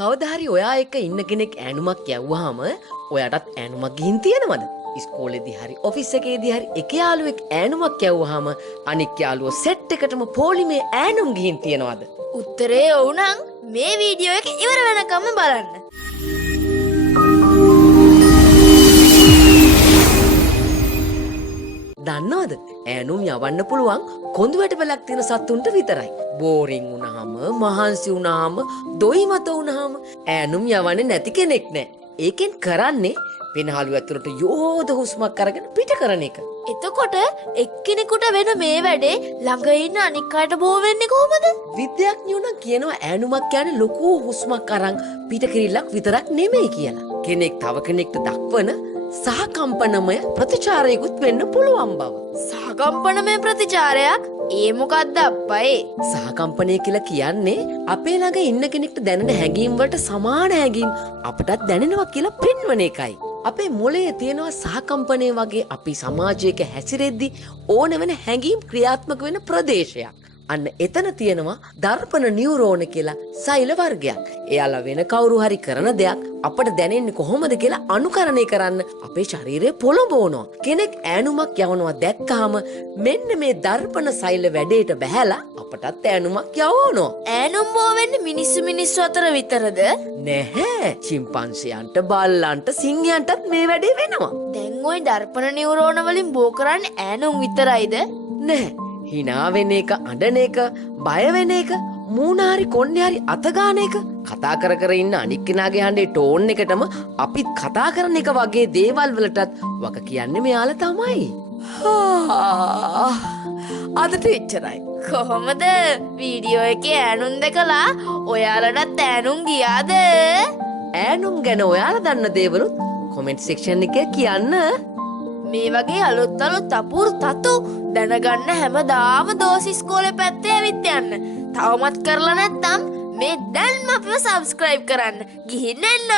කවදා හරි ඔයා එක්ක ඉන්න කෙනෙක් ඈනුමක් යවුවාම ඔයාටත් ඈනුමක් ගිහින් තියෙනවද? ඉස්කෝලේදී හරි ඔෆිස් එකේදී හරි එක යාළුවෙක් ඈනුමක් යවුවාම අනික් යාළුවෝ සෙට් එකටම පොලිමේ ඈනුම් ගිහින් තියනවද? උත්තරේ ඔව් නම් මේ වීඩියෝ එක ඉවර වෙනකම්ම බලන්න. දන්නවද? ඈනුම් යවන්න පුළුවන් කොඳු වැටපලක් තියෙන සත්තුන්ට විතරයි. බෝරින් වුණාම, මහන්සි වුණාම, දොයි මත වුණාම ඈනුම් යවන්නේ නැති කෙනෙක් නෑ. ඒකෙන් කරන්නේ පෙනහළු ඇතුළට යෝධ හුස්මක් අරගෙන පිට කරන එක. එතකොට එක්කෙනෙකුට වෙන මේ වැඩේ ළඟ ඉන්න අනික් අයට බෝ වෙන්නේ කොහොමද? විද්‍යාඥයෝ නම් කියනවා ඈනුමක් කියන්නේ ලොකු හුස්මක් අරන් පිට කිරිල්ලක් විතරක් නෙමෙයි කියලා. කෙනෙක් තව කෙනෙක්ට දක්වන සහකම්පනමය ප්‍රතිචාරයකුත් වෙන්න පුළුවන් බව. සහකම්පනමය ප්‍රතිචාරයක්? ඒ මොකක්ද අප්පයි? සහකම්පනය කියලා කියන්නේ අපේ ළඟ ඉන්න කෙනෙක්ට දැනෙන හැඟීම් වලට සමාන හැඟීම් අපටත් දැනෙනවා කියලා පෙන්වන එකයි. අපේ මොළයේ තියෙනවා සහකම්පනය වගේ අපි සමාජයක හැසිරෙද්දී ඕන වෙන හැඟීම් ක්‍රියාත්මක වෙන ප්‍රදේශයක්. අන්න එතන තියෙනවා දර්පණ නියුරෝන කියලා සෛල වර්ගයක්. එයාලා වෙන කවුරු හරි කරන දෙයක් අපට දැනෙන්නේ කොහොමද කියලා අනුකරණය කරන්න අපේ ශරීරය පොළඹවනවා. කෙනෙක් ඈනුමක් යවනවා දැක්කහම මෙන්න මේ දර්පණ සෛල වැඩේට බහැලා අපටත් ඈනුමක් යවනවා. ඈනුම් බෝ වෙන්නේ මිනිස්සු අතර විතරද? නැහැ. චිම්පන්සියන්ට, බල්ලන්ට, සිංහයන්ටත් මේ වැඩේ වෙනවා. දැන් ওই දර්පණ නියුරෝන වලින් බෝ කරන්නේ ඈනුම් විතරයිද? නැහැ. හිනා වෙන එක, අඬන එක, බය වෙන එක, මූණාරි කොණ්ඩේ අතගාන එක, කතා කර කර ඉන්න අනික් කෙනාගේ හඬේ ටෝන් එකටම අපිත් කතා කරන එක වගේ දේවල් වලටත් වග කියන්නේ මෙයාලා තමයි. අදට එච්චරයි. කොහොමද වීඩියෝ එකේ ඈනුම් දැකලා ඔයාලටත් ඈනුම් ගියාද? ඈනුම් ගැන ඔයාලා දන්න දේවලුත් කොමෙන්ට් සෙක්ෂන් එකේ කියන්න. මේ වගේ අලුත් අපූරු තතු දැනගන්න හැමදාම දෝස් ඉස්කෝලේ පැත්තේ ඇවිත් යන්න. තවමත් කරලා නැත්නම් මේ දැන්ම අපිව සබ්ස්ක්‍රයිබ් කරන්න. ගිහින් එන්න.